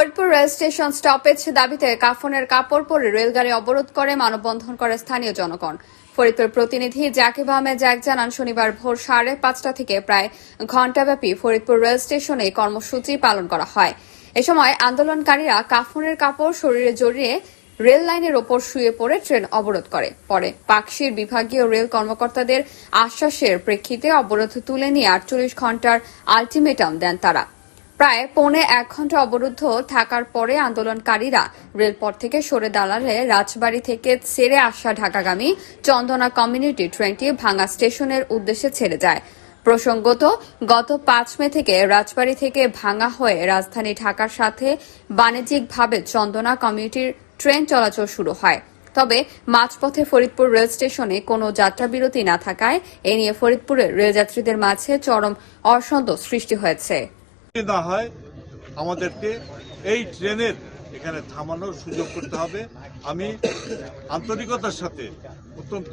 Faridpur rail station stoppage দাবিতে কাফনের কাপড় পরে রেলগাড়ি অবরোধ করে মানববন্ধন করে স্থানীয় জনগণ। ফরিদপুর প্রতিনিধি জাকিব আহমেদ জ্যাক জানান, শনিবার ভোর সাড়ে পাঁচটা থেকে প্রায় ঘণ্টাব্যাপী ফরিদপুর রেল স্টেশনে কর্মসূচি পালন করা হয়। এ সময় আন্দোলনকারীরা কাফনের কাপড় শরীরে জড়িয়ে রেল লাইনের ওপর শুয়ে পড়ে ট্রেন অবরোধ করে। পরে পাকশির বিভাগীয় রেল কর্মকর্তাদের আশ্বাসের প্রেক্ষিতে অবরোধ তুলে নিয়ে আটচল্লিশ ঘণ্টার আলটিমেটাম দেন তারা। প্রায় পৌনে এক ঘণ্টা অবরুদ্ধ থাকার পরে আন্দোলনকারীরা রেলপথ থেকে সরে দাঁড়ালে রাজবাড়ী থেকে ছেড়ে আসা ঢাকাগামী চন্দনা কমিউনিটি ট্রেনটি ভাঙা স্টেশনের উদ্দেশ্যে ছেড়ে যায়। প্রসঙ্গত, গত পাঁচ মে থেকে রাজবাড়ী থেকে ভাঙা হয়ে রাজধানী ঢাকার সাথে বাণিজ্যিকভাবে চন্দনা কমিউনিটির ট্রেন চলাচল শুরু হয়। তবে মাঝপথে ফরিদপুর রেল স্টেশনে কোনো যাত্রাবিরতি না থাকায় এ নিয়ে ফরিদপুরের রেলযাত্রীদের মাঝে চরম অসন্তোষ সৃষ্টি হয়েছে। না হয় আমাদেরকে এই ট্রেনের এখানে থামানোর সুযোগ করতে হবে। আমি আন্তরিকতার সাথে অত্যন্ত